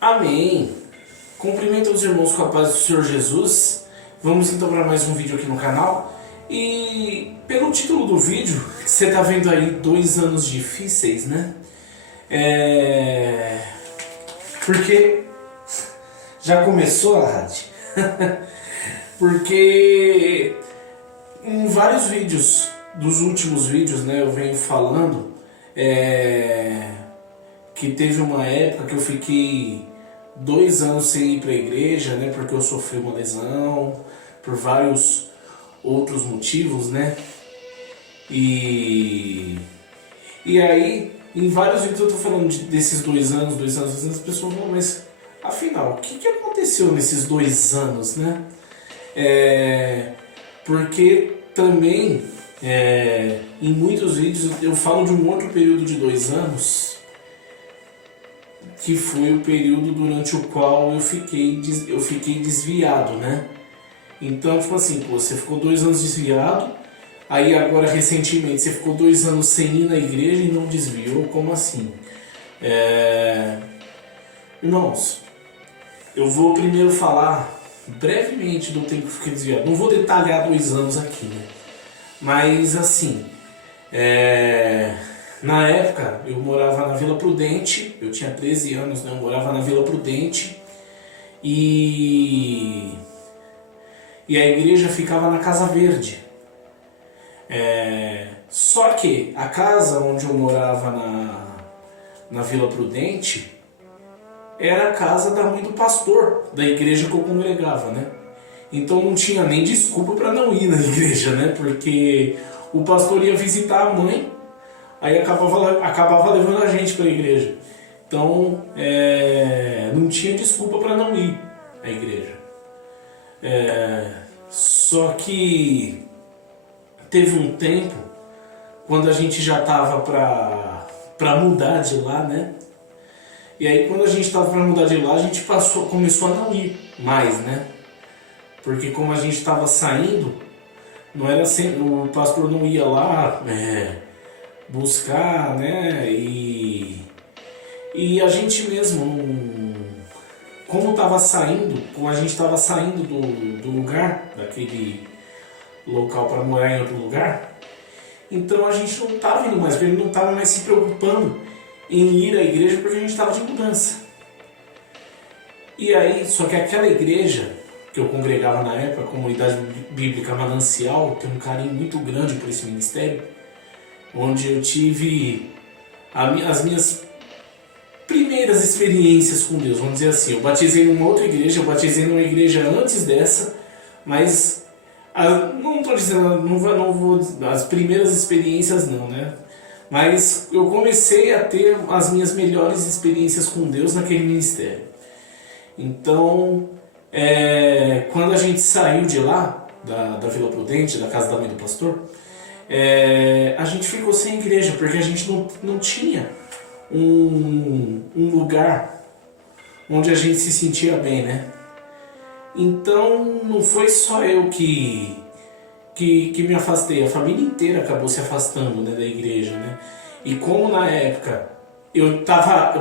Amém! Cumprimento os irmãos com a paz do Senhor Jesus. Vamos então para mais um vídeo aqui no canal. E pelo título do vídeo, você está vendo aí 2 anos difíceis, né? Porque já começou a rádio. Porque em vários vídeos, dos últimos vídeos, né, eu venho falando que teve uma época que eu fiquei 2 anos sem ir para a igreja, né, porque eu sofri uma lesão, por vários outros motivos, né, e aí, em vários vídeos eu tô falando desses 2 anos, as pessoas vão, mas afinal, o que aconteceu nesses 2 anos, né? Porque também, em muitos vídeos eu falo de um outro período de 2 anos, que foi o período durante o qual eu fiquei desviado, né? Então, tipo assim, pô, você ficou 2 anos desviado, aí agora recentemente você ficou 2 anos sem ir na igreja e não desviou, como assim? Irmãos, eu vou primeiro falar brevemente do tempo que eu fiquei desviado. Não vou detalhar 2 anos aqui, né? Mas assim, na época eu morava na Vila Prudente, eu tinha 13 anos, né? Eu morava na Vila Prudente e a igreja ficava na Casa Verde. Só que a casa onde eu morava na Vila Prudente era a casa da mãe do pastor da igreja que eu congregava, né? Então não tinha nem desculpa para não ir na igreja, né? Porque o pastor ia visitar a mãe, aí acabava levando a gente para a igreja. Então não tinha desculpa para não ir à igreja. Só que teve um tempo, quando a gente já estava para mudar de lá, né? E aí quando a gente estava para mudar de lá, a gente começou a não ir mais, né? Porque como a gente estava saindo, não era sempre, o pastor não ia lá buscar, né? E a gente mesmo, como a gente estava saindo do lugar, daquele local para morar em outro lugar, então a gente não estava indo mais, porque ele não estava mais se preocupando em ir à igreja porque a gente estava de mudança. E aí, só que aquela igreja que eu congregava na época, a Comunidade Bíblica Manancial, tem um carinho muito grande por esse ministério, onde eu tive as minhas primeiras experiências com Deus, vamos dizer assim. Eu batizei numa outra igreja, eu batizei numa igreja antes dessa, mas não estou dizendo, não vou, as primeiras experiências não, né? Mas eu comecei a ter as minhas melhores experiências com Deus naquele ministério. Então, quando a gente saiu de lá, da Vila Prudente, da casa da mãe do pastor, a gente ficou sem igreja, porque a gente não tinha um lugar onde a gente se sentia bem, né? Então, não foi só eu que me afastei, a família inteira acabou se afastando, né, da igreja, né? E como na época eu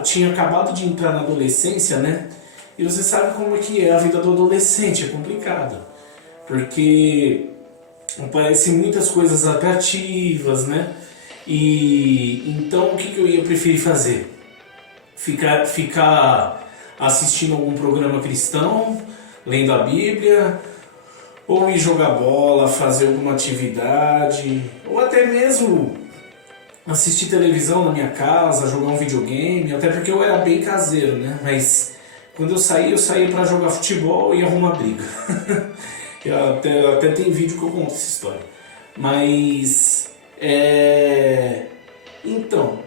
tinha acabado de entrar na adolescência, né? E você sabe como é que é a vida do adolescente, é complicado, porque aparecem muitas coisas atrativas, né? E então o que eu ia preferir fazer? Ficar assistindo algum programa cristão, lendo a Bíblia, ou ir jogar bola, fazer alguma atividade, ou até mesmo assistir televisão na minha casa, jogar um videogame, até porque eu era bem caseiro, né? Mas quando eu saía para jogar futebol e arrumar briga. até tem vídeo que eu conto essa história. Mas, então,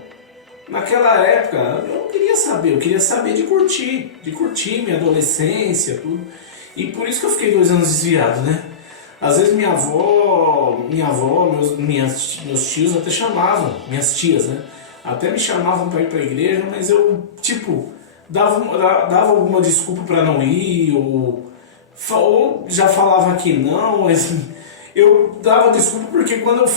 naquela época eu não queria saber, eu queria saber de curtir minha adolescência, tudo. E por isso que eu fiquei 2 anos desviado, né? Às vezes minha avó, meus tios até chamavam, minhas tias, né? Até me chamavam para ir para a igreja, mas eu, dava alguma desculpa para não ir, ou já falava que não, mas Eu dava desculpa porque quando eu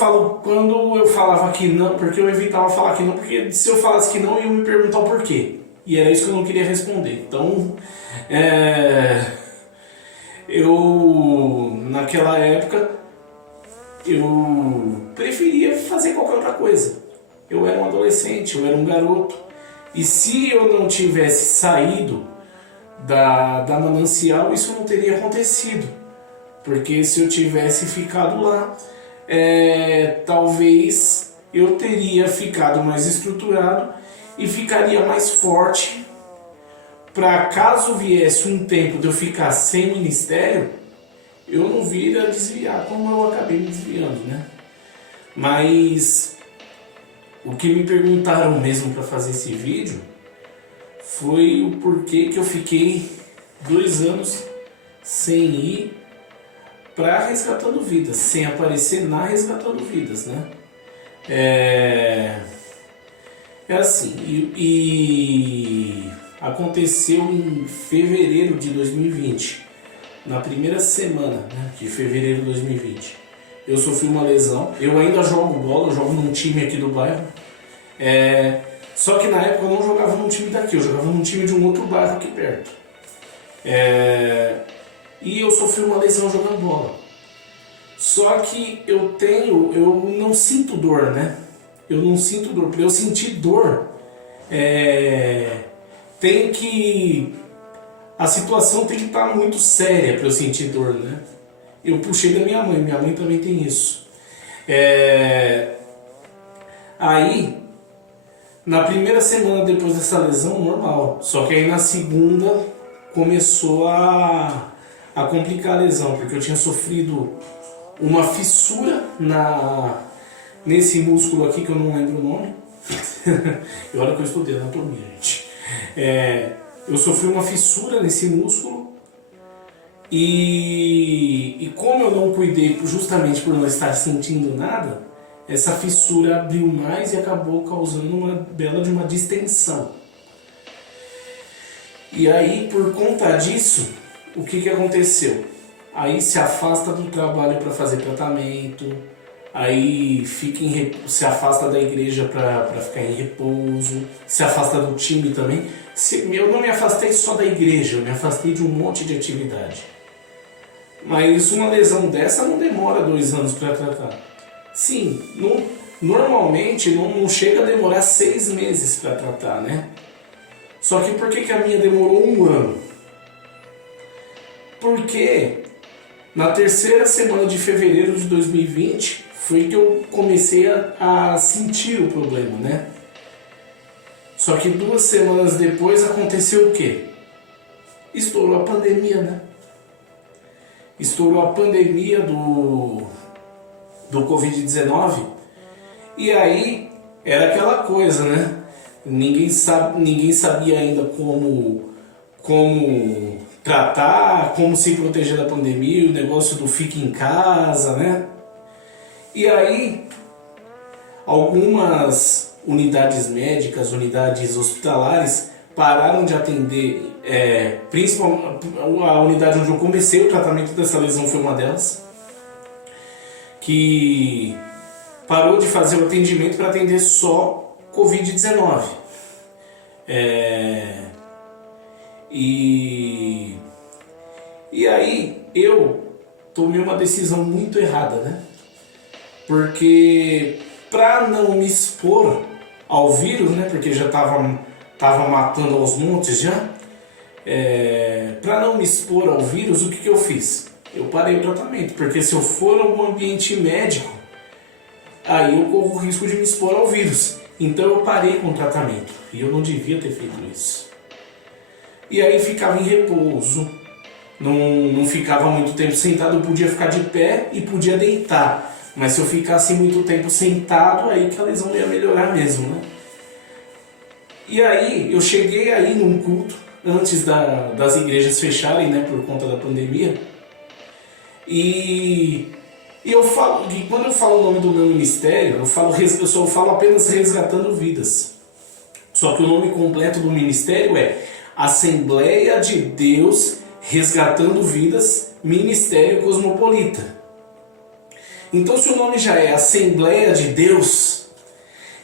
falava que não, porque eu evitava falar que não, porque se eu falasse que não, iam me perguntar o porquê. E era isso que eu não queria responder. Então, eu, naquela época, eu preferia fazer qualquer outra coisa. Eu era um adolescente, eu era um garoto. E se eu não tivesse saído da manancial, isso não teria acontecido. Porque se eu tivesse ficado lá, talvez eu teria ficado mais estruturado e ficaria mais forte para caso viesse um tempo de eu ficar sem ministério, eu não vir a desviar como eu acabei me desviando, né? Mas o que me perguntaram mesmo para fazer esse vídeo foi o porquê que eu fiquei 2 anos sem ir para Resgatando Vidas, sem aparecer na Resgatando Vidas, né? É assim, e aconteceu em fevereiro de 2020, na primeira semana, né, de fevereiro de 2020. Eu sofri uma lesão, eu ainda jogo bola, eu jogo num time aqui do bairro, só que na época eu não jogava num time daqui, eu jogava num time de um outro bairro aqui perto. E eu sofri uma lesão jogando bola. Só que eu não sinto dor, né? Eu não sinto dor. Para eu sentir dor, a situação tem que estar muito séria para eu sentir dor, né? Eu puxei da minha mãe também tem isso. Aí, na primeira semana depois dessa lesão, normal. Só que aí na segunda começou a complicar a lesão, porque eu tinha sofrido uma fissura nesse músculo aqui que eu não lembro o nome. E olha que eu estudei anatomia, gente. Eu sofri uma fissura nesse músculo e como eu não cuidei justamente por não estar sentindo nada, essa fissura abriu mais e acabou causando uma bela de uma distensão. E aí, por conta disso, o que aconteceu? Aí se afasta do trabalho para fazer tratamento, aí se afasta da igreja para ficar em repouso, se afasta do time também. Eu não me afastei só da igreja, eu me afastei de um monte de atividade. Mas uma lesão dessa não demora 2 anos para tratar. Sim, normalmente não chega a demorar 6 meses para tratar, né? Só que por que a minha demorou 1 ano? Porque na terceira semana de fevereiro de 2020 foi que eu comecei a sentir o problema, né? Só que 2 semanas depois aconteceu o quê? Estourou a pandemia, né? Estourou a pandemia do Covid-19 e aí era aquela coisa, né? Ninguém sabia ainda como tratar, como se proteger da pandemia, o negócio do fique em casa, né? E aí, algumas unidades médicas, unidades hospitalares, pararam de atender, principalmente a unidade onde eu comecei o tratamento dessa lesão foi uma delas, que parou de fazer o atendimento para atender só Covid-19. E aí eu tomei uma decisão muito errada, né? Porque para não me expor ao vírus, né? Porque já tava matando aos montes já. Para não me expor ao vírus, o que eu fiz? Eu parei o tratamento, porque se eu for a um ambiente médico, aí eu corro o risco de me expor ao vírus. Então eu parei com o tratamento e eu não devia ter feito isso. E aí ficava em repouso, não ficava muito tempo sentado, eu podia ficar de pé e podia deitar. Mas se eu ficasse muito tempo sentado, aí que a lesão ia melhorar mesmo, né? E aí eu cheguei aí num culto, antes das igrejas fecharem, né, por conta da pandemia. E eu falo, que quando eu falo o nome do meu ministério, eu só falo apenas Resgatando Vidas. Só que o nome completo do ministério é Assembleia de Deus Resgatando Vidas Ministério Cosmopolita. Então, se o nome já é Assembleia de Deus,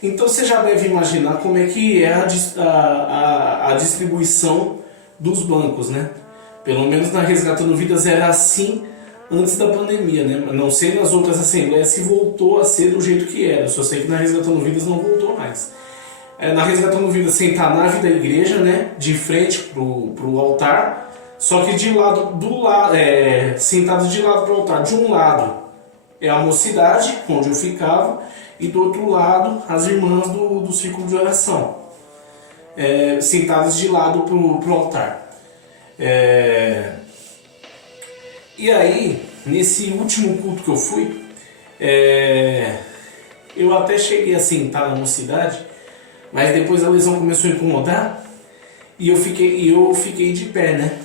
então você já deve imaginar como é que é a distribuição dos bancos, né? Pelo menos na Resgatando Vidas era assim antes da pandemia, né? Não sei nas outras assembleias se voltou a ser do jeito que era. Eu só sei que na Resgatando Vidas não voltou mais. Na Resgatando Vidas você entra na nave da igreja, né? De frente pro altar, só que de lado, sentado de lado pro altar. De um lado é a mocidade, onde eu ficava, e do outro lado as irmãs do círculo de oração, sentadas de lado pro altar. E aí, nesse último culto que eu fui, eu até cheguei a sentar na mocidade, mas depois a lesão começou a incomodar e eu fiquei de pé, né?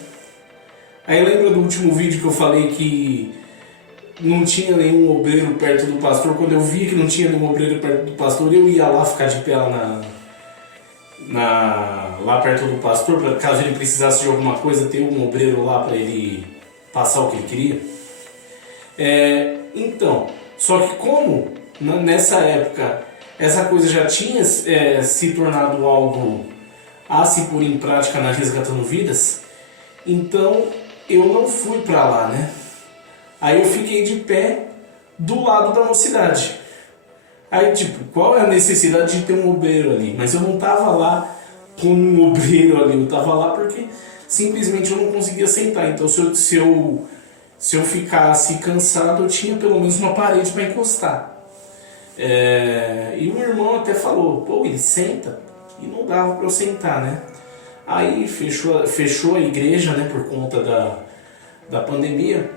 Aí lembra do último vídeo que eu falei que não tinha nenhum obreiro perto do pastor? Quando eu via que não tinha nenhum obreiro perto do pastor, eu ia lá ficar de pé lá lá perto do pastor, para caso ele precisasse de alguma coisa, ter um obreiro lá para ele passar o que ele queria. Então, só que como nessa época essa coisa já tinha se tornado algo a se pôr em prática na Resgatando Vidas, então eu não fui para lá, né? Aí eu fiquei de pé do lado da mocidade. Aí, tipo, qual é a necessidade de ter um obreiro ali? Mas eu não tava lá como um obreiro ali, eu tava lá porque simplesmente eu não conseguia sentar. Então, se eu ficasse cansado, eu tinha pelo menos uma parede para encostar. E o irmão até falou, pô, ele senta? E não dava para eu sentar, né? Aí fechou a igreja, né, por conta da pandemia.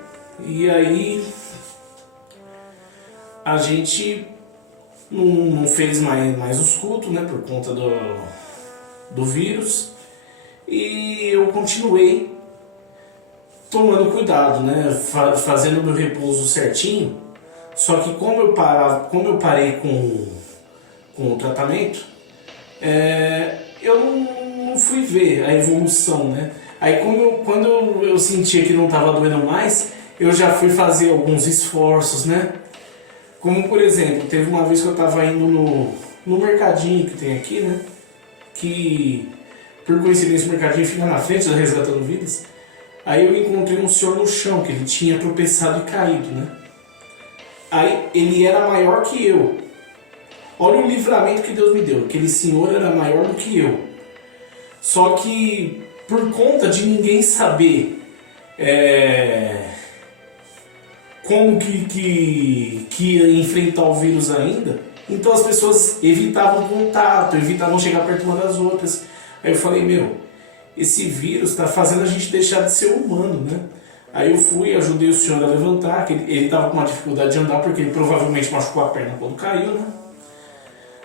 E aí a gente não fez mais os cultos, né, por conta do vírus. E eu continuei tomando cuidado, né, fazendo meu repouso certinho. Só que como eu parei com o tratamento, eu não fui ver a evolução, né? Aí quando eu sentia que não estava doendo mais, eu já fui fazer alguns esforços, né? Como, por exemplo, teve uma vez que eu estava indo no mercadinho que tem aqui, né? Que, por coincidência, o mercadinho fica na frente da Resgatando Vidas. Aí eu encontrei um senhor no chão, que ele tinha tropeçado e caído, né? Aí ele era maior que eu. Olha o livramento que Deus me deu. Aquele senhor era maior do que eu. Só que, por conta de ninguém saber como que ia enfrentar o vírus ainda, então as pessoas evitavam contato, evitavam chegar perto uma das outras. Aí eu falei, esse vírus está fazendo a gente deixar de ser humano, né? Aí eu fui, ajudei o senhor a levantar, que ele estava com uma dificuldade de andar, porque ele provavelmente machucou a perna quando caiu, né?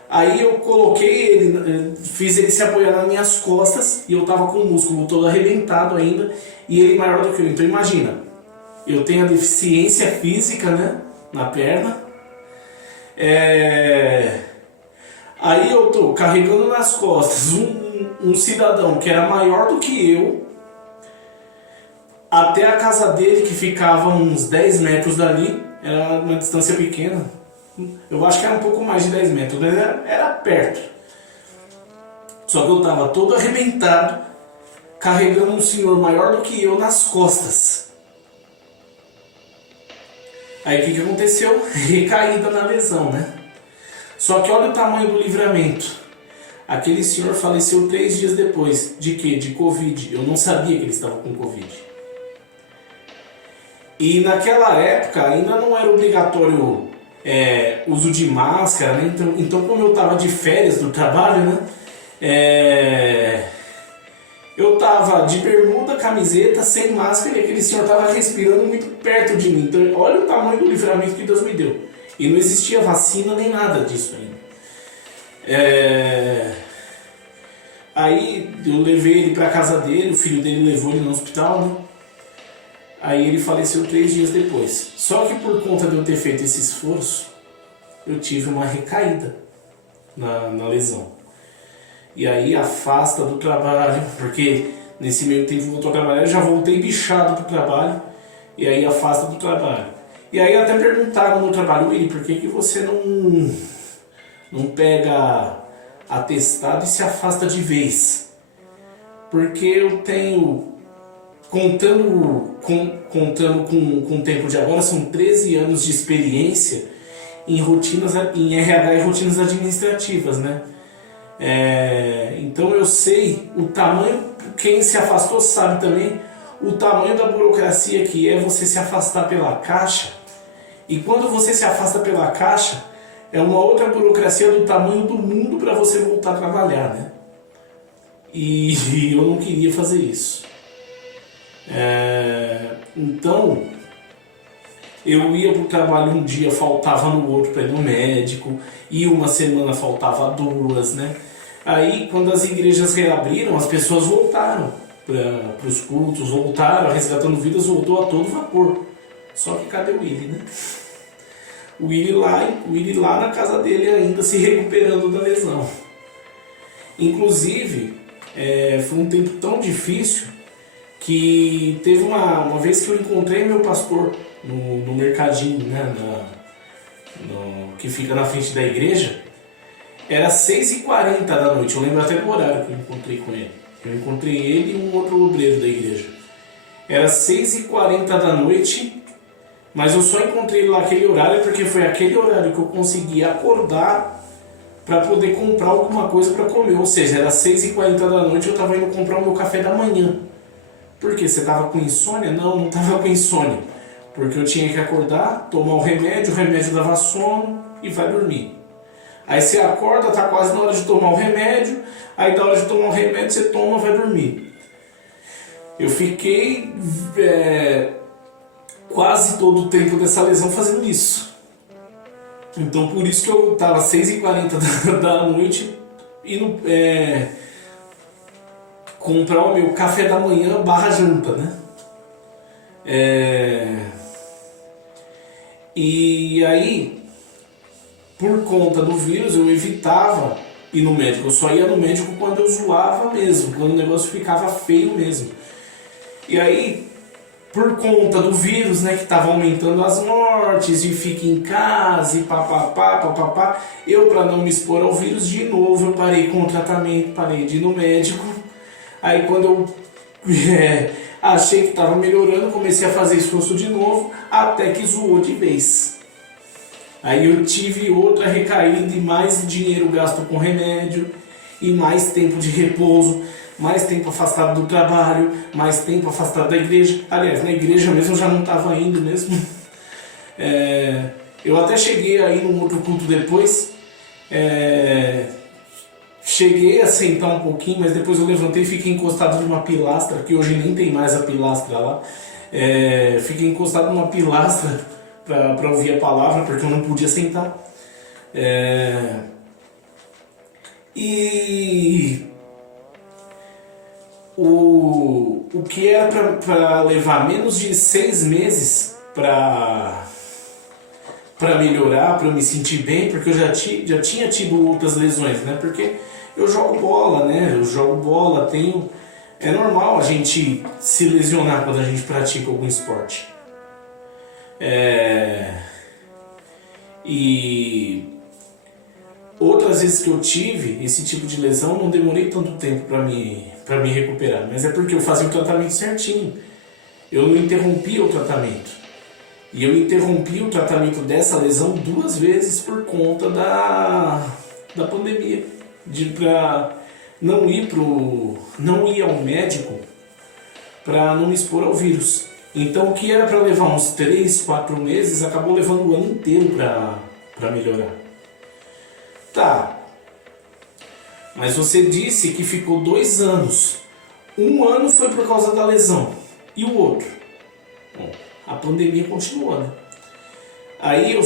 Aí eu coloquei ele, fiz ele se apoiar nas minhas costas, e eu estava com o músculo todo arrebentado ainda, e ele maior do que eu. Então imagina, eu tenho a deficiência física, né, na perna. Aí eu tô carregando nas costas um cidadão que era maior do que eu, até a casa dele, que ficava uns 10 metros dali, era uma distância pequena. Eu acho que era um pouco mais de 10 metros, mas era perto. Só que eu tava todo arrebentado, carregando um senhor maior do que eu nas costas. Aí o que aconteceu? Recaída na lesão, né? Só que olha o tamanho do livramento. Aquele senhor faleceu 3 dias depois. De quê? De Covid. Eu não sabia que ele estava com Covid. E naquela época ainda não era obrigatório uso de máscara, né? Então como eu estava de férias do trabalho, né? Eu estava de bermuda, camiseta, sem máscara, e aquele senhor estava respirando muito perto de mim. Então olha o tamanho do livramento que Deus me deu. E não existia vacina nem nada disso ainda. Aí eu levei ele para casa dele, o filho dele levou ele no hospital, né? Aí ele faleceu 3 dias depois. Só que por conta de eu ter feito esse esforço, eu tive uma recaída na lesão. E aí afasta do trabalho, porque nesse meio tempo voltou a trabalhar, eu já voltei bichado pro trabalho, e aí afasta do trabalho. E aí até perguntaram no trabalho, Willy, por que você não pega atestado e se afasta de vez? Porque eu tenho, contando com o tempo de agora, são 13 anos de experiência em RH e rotinas administrativas, né? Então eu sei o tamanho, quem se afastou sabe também, o tamanho da burocracia que é você se afastar pela caixa. E quando você se afasta pela caixa, é uma outra burocracia do tamanho do mundo para você voltar a trabalhar, né? E eu não queria fazer isso. Então, eu ia pro trabalho um dia, faltava no outro para ir no médico, e uma semana faltava 2, né? Aí, quando as igrejas reabriram, as pessoas voltaram para os cultos, voltaram, Resgatando Vidas voltou a todo vapor. Só que cadê o Willy, né? O Willy lá na casa dele ainda, se recuperando da lesão. Inclusive, foi um tempo tão difícil que teve uma vez que eu encontrei meu pastor no mercadinho, né, que fica na frente da igreja. Era 6h40 da noite, eu lembro até do horário que eu encontrei com ele. Eu encontrei ele e um outro obreiro da igreja. Era 6h40 da noite, mas eu só encontrei lá aquele horário porque foi aquele horário que eu consegui acordar para poder comprar alguma coisa para comer. Ou seja, era 6h40 da noite, eu estava indo comprar o meu café da manhã. Por quê? Você estava com insônia? Não estava com insônia. Porque eu tinha que acordar, tomar o remédio dava sono e vai dormir. Aí você acorda, tá quase na hora de tomar o remédio, aí da hora de tomar o remédio você toma, vai dormir. Eu fiquei quase todo o tempo dessa lesão fazendo isso. Então por isso que eu tava 6h40 da noite indo comprar o meu café da manhã / janta, né? E aí, por conta do vírus, eu evitava ir no médico. Eu só ia no médico quando eu zoava mesmo, quando o negócio ficava feio mesmo. E aí, por conta do vírus, né, que estava aumentando as mortes, e fica em casa, e papapá, eu, para não me expor ao vírus, de novo, eu parei com o tratamento, parei de ir no médico. Aí, quando eu achei que estava melhorando, comecei a fazer esforço de novo, até que zoou de vez. Aí eu tive outra recaída e mais dinheiro gasto com remédio, e mais tempo de repouso, mais tempo afastado do trabalho, mais tempo afastado da igreja. Aliás, na igreja mesmo eu já não estava indo mesmo. Eu até cheguei aí num outro culto depois, cheguei a sentar um pouquinho, mas depois eu levantei e fiquei encostado numa pilastra, que hoje nem tem mais a pilastra lá. Fiquei encostado numa pilastra para ouvir a palavra, porque eu não podia sentar. E o que era para levar menos de 6 meses para melhorar, para eu me sentir bem, porque eu já tinha tido outras lesões, né? Porque eu jogo bola, né? É normal a gente se lesionar quando a gente pratica algum esporte. E outras vezes que eu tive esse tipo de lesão, não demorei tanto tempo para me recuperar, mas é porque eu fazia o tratamento certinho. Eu não interrompia o tratamento. E eu interrompi o tratamento dessa lesão 2 vezes por conta da pandemia. Para não ir ao médico para não me expor ao vírus. Então o que era para levar uns 3, 4 meses, acabou levando o ano inteiro para melhorar. Tá, mas você disse que ficou 2 anos. 1 ano foi por causa da lesão. E o outro? Bom, a pandemia continuou, né? Aí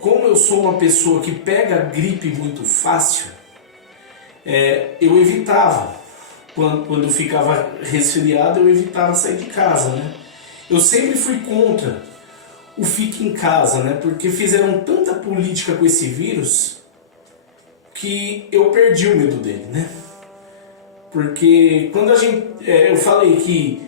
como eu sou uma pessoa que pega gripe muito fácil, eu evitava. Quando eu ficava resfriado, eu evitava sair de casa, né? Eu sempre fui contra o fique em casa, né? Porque fizeram tanta política com esse vírus que eu perdi o medo dele, né? Porque quando eu falei que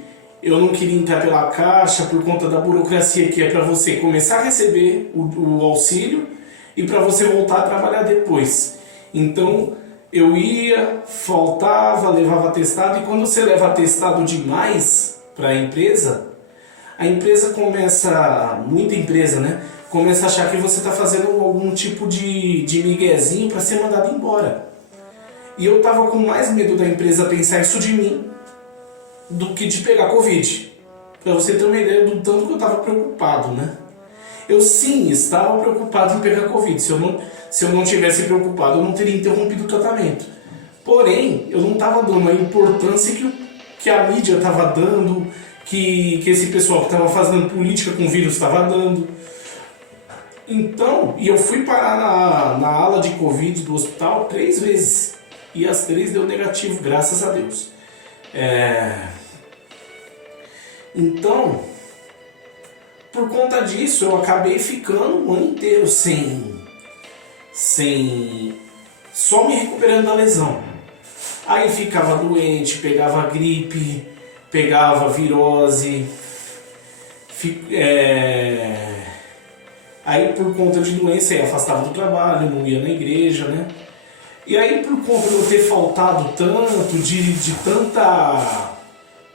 eu não queria entrar pela caixa por conta da burocracia que é para você começar a receber o auxílio e para você voltar a trabalhar depois. Então eu ia, faltava, levava atestado, e quando você leva atestado demais para a empresa começa, muita empresa, né? Começa a achar que você está fazendo algum tipo de miguezinho para ser mandado embora. E eu tava com mais medo da empresa pensar isso de mim do que de pegar Covid. Para você ter uma ideia do tanto que eu estava preocupado, né? Eu sim estava preocupado em pegar Covid. Se eu não tivesse preocupado, eu não teria interrompido o tratamento. Porém, eu não estava dando a importância que a mídia estava dando, que esse pessoal que estava fazendo política com vírus estava dando. Então, e eu fui parar na ala de Covid do hospital 3 vezes. E as 3 deu negativo, graças a Deus. Então, por conta disso, eu acabei ficando um ano inteiro sem só me recuperando da lesão. Aí ficava doente, pegava gripe, pegava virose, aí por conta de doença eu afastava do trabalho, não ia na igreja, né? E aí por conta de eu ter faltado tanto,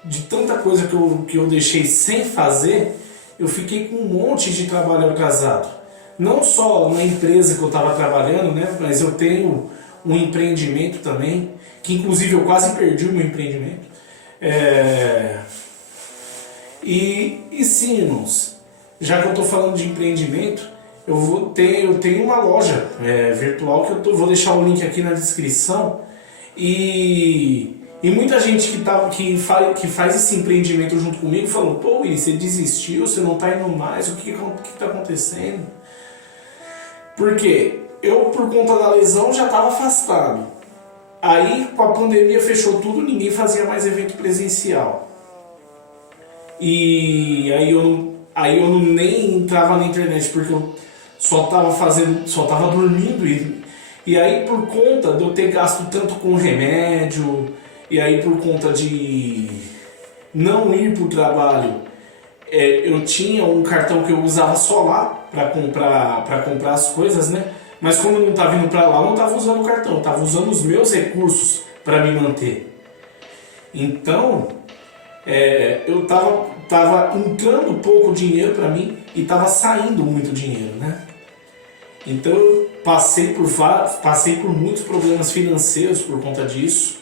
de tanta coisa que eu deixei sem fazer, eu fiquei com um monte de trabalho atrasado. Não só na empresa que eu estava trabalhando, né? Mas eu tenho um empreendimento também, que inclusive eu quase perdi o meu empreendimento. E sim, irmãos, já que eu estou falando de empreendimento, eu tenho uma loja virtual que eu vou deixar o link aqui na descrição. E muita gente que faz esse empreendimento junto comigo falou: pô, Willi, você desistiu, você não está indo mais, o que está acontecendo? Porque eu, por conta da lesão, já estava afastado. Aí, com a pandemia, fechou tudo, ninguém fazia mais evento presencial. E aí eu nem entrava na internet, porque eu só estava dormindo. E aí, por conta de eu ter gasto tanto com remédio, e aí por conta de não ir para o trabalho, eu tinha um cartão que eu usava só lá para comprar as coisas, né? Mas como eu não estava indo para lá, eu não estava usando o cartão, eu estava usando os meus recursos para me manter. Então, eu estava entrando pouco dinheiro para mim e estava saindo muito dinheiro, né? Então eu passei por muitos problemas financeiros por conta disso.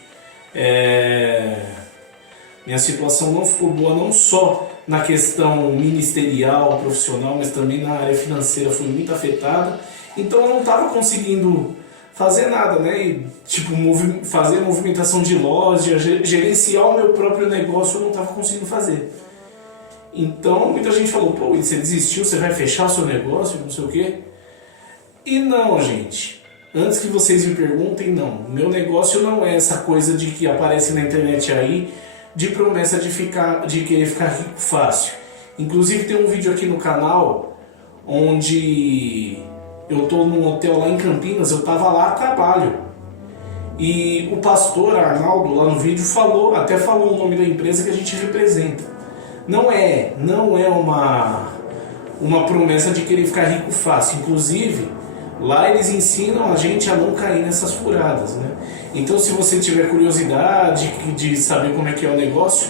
Minha situação não ficou boa, não só na questão ministerial, profissional, mas também na área financeira fui muito afetada. Então eu não estava conseguindo fazer nada, né? E, fazer movimentação de loja, gerenciar o meu próprio negócio, eu não estava conseguindo fazer. Então muita gente falou: pô, você desistiu, você vai fechar o seu negócio, não sei o quê. E não, gente. Antes que vocês me perguntem, não. Meu negócio não é essa coisa de que aparece na internet aí, de promessa de querer ficar rico fácil. Inclusive tem um vídeo aqui no canal onde eu estou num hotel lá em Campinas, eu estava lá a trabalho. E o pastor Arnaldo lá no vídeo até falou o nome da empresa que a gente representa. Não é uma promessa de querer ficar rico fácil. Inclusive, lá eles ensinam a gente a não cair nessas furadas, né? Então, se você tiver curiosidade de saber como é que é o negócio,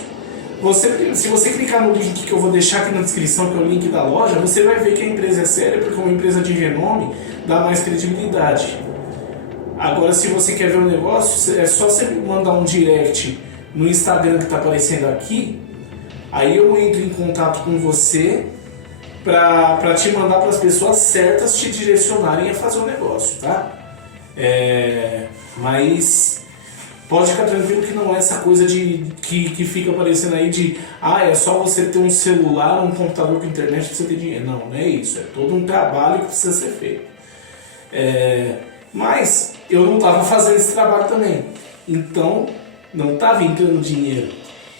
se você clicar no link que eu vou deixar aqui na descrição, que é o link da loja, você vai ver que a empresa é séria, porque uma empresa de renome dá mais credibilidade. Agora, se você quer ver o negócio, é só você mandar um direct no Instagram que está aparecendo aqui, aí eu entro em contato com você para te mandar para as pessoas certas te direcionarem a fazer o negócio, tá? Mas pode ficar tranquilo que não é essa coisa que fica aparecendo aí de é só você ter um celular, um computador com internet para você ter dinheiro. Não é isso, é todo um trabalho que precisa ser feito. Mas eu não estava fazendo esse trabalho também, então não estava entrando dinheiro.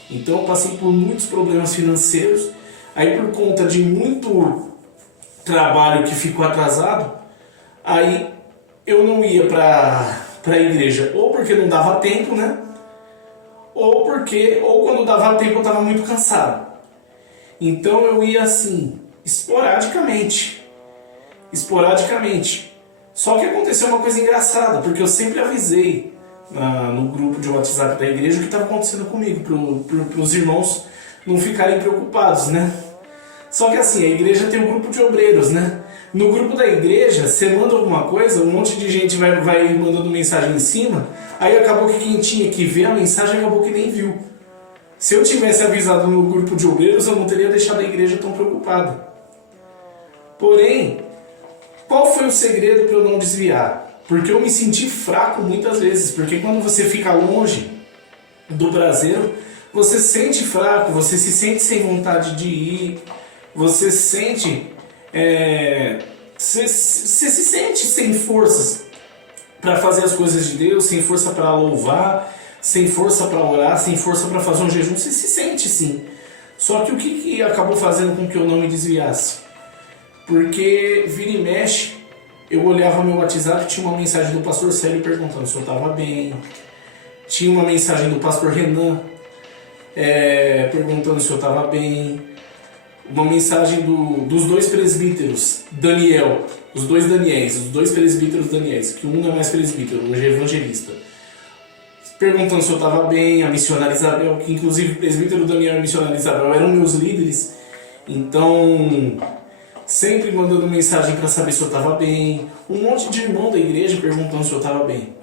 Então eu passei por muitos problemas financeiros. Aí por conta de muito trabalho que ficou atrasado, aí eu não ia para a igreja, ou porque não dava tempo, né? ou quando dava tempo eu estava muito cansado. Então eu ia assim, esporadicamente. Só que aconteceu uma coisa engraçada, porque eu sempre avisei no grupo de WhatsApp da igreja o que estava acontecendo comigo, para os irmãos não ficarem preocupados, né? Só que assim, a igreja tem um grupo de obreiros, né? No grupo da igreja, você manda alguma coisa, um monte de gente vai mandando mensagem em cima, aí acabou que quem tinha que ver a mensagem acabou que nem viu. Se eu tivesse avisado no grupo de obreiros, eu não teria deixado a igreja tão preocupada. Porém, qual foi o segredo para eu não desviar? Porque eu me senti fraco muitas vezes, porque quando você fica longe do braseiro, você se sente fraco, você se sente sem vontade de ir, você se sente... você se sente sem forças para fazer as coisas de Deus, sem força para louvar, sem força para orar, sem força para fazer um jejum. Você se sente sim. Só que o que acabou fazendo com que eu não me desviasse? Porque vira e mexe, eu olhava meu WhatsApp e tinha uma mensagem do pastor Célio perguntando se eu estava bem. Tinha uma mensagem do pastor Renan perguntando se eu estava bem. Uma mensagem dos dois presbíteros, Daniel, os dois presbíteros Daniéis, que um é mais presbítero, um é evangelista, perguntando se eu estava bem. A missionária Isabel, que inclusive o presbítero Daniel e a missionária Isabel eram meus líderes, então sempre mandando mensagem para saber se eu estava bem. Um monte de irmão da igreja perguntando se eu estava bem.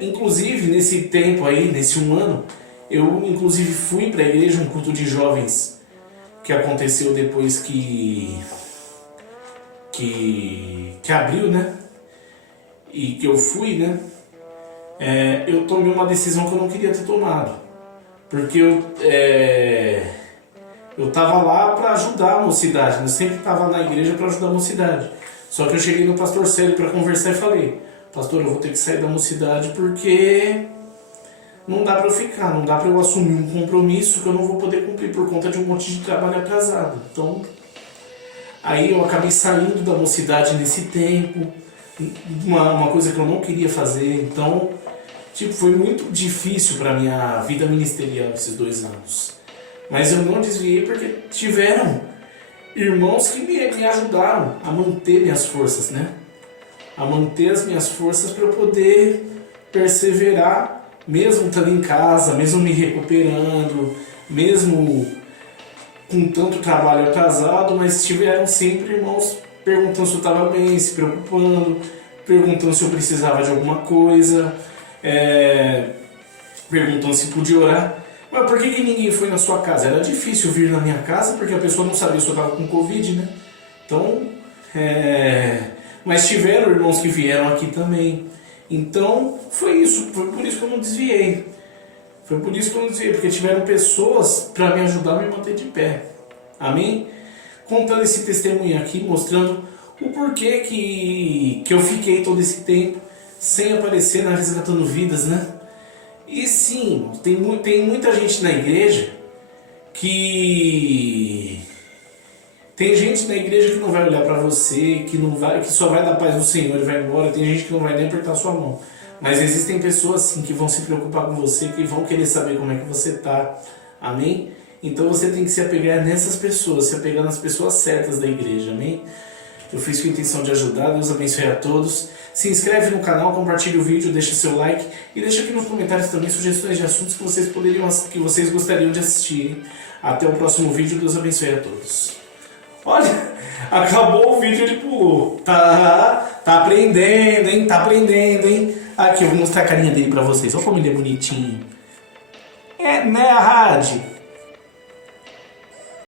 Inclusive nesse tempo aí, nesse um ano, eu inclusive fui para a igreja, um culto de jovens que aconteceu depois que abriu, né? E que eu fui, né? Eu tomei uma decisão que eu não queria ter tomado, porque eu tava lá para ajudar a mocidade, eu sempre tava na igreja para ajudar a mocidade. Só que eu cheguei no pastor Célio para conversar e falei: pastor, eu vou ter que sair da mocidade porque não dá para eu ficar, não dá para eu assumir um compromisso que eu não vou poder cumprir por conta de um monte de trabalho atrasado. Então, aí eu acabei saindo da mocidade nesse tempo, uma coisa que eu não queria fazer. Então, foi muito difícil para minha vida ministerial esses 2 anos. Mas eu não desviei porque tiveram irmãos que me ajudaram a manter minhas forças, né? A manter as minhas forças para eu poder perseverar, mesmo estando em casa, mesmo me recuperando, mesmo com tanto trabalho atrasado, mas tiveram sempre irmãos perguntando se eu estava bem, se preocupando, perguntando se eu precisava de alguma coisa, perguntando se podia orar. Mas por que ninguém foi na sua casa? Era difícil vir na minha casa porque a pessoa não sabia se eu estava com Covid, né? Então, mas tiveram irmãos que vieram aqui também. Então, foi por isso que eu não desviei. Porque tiveram pessoas para me ajudar a me manter de pé. Amém? Contando esse testemunho aqui, mostrando o porquê que eu fiquei todo esse tempo sem aparecer na Resgatando Vidas, né? E sim, tem muita gente na igreja que... Tem gente na igreja que não vai olhar para você, que só vai dar paz do Senhor e vai embora. Tem gente que não vai nem apertar sua mão. Mas existem pessoas sim que vão se preocupar com você, que vão querer saber como é que você está. Amém? Então você tem que se apegar nessas pessoas, se apegar nas pessoas certas da igreja. Amém? Eu fiz com a intenção de ajudar. Deus abençoe a todos. Se inscreve no canal, compartilha o vídeo, deixa seu like e deixa aqui nos comentários também sugestões de assuntos que vocês gostariam de assistir. Até o próximo vídeo. Deus abençoe a todos. Olha, acabou o vídeo, ele pulou. Tá aprendendo, hein? Tá aprendendo, hein? Aqui, eu vou mostrar a carinha dele pra vocês. Olha como ele é bonitinho. Né, Rádio?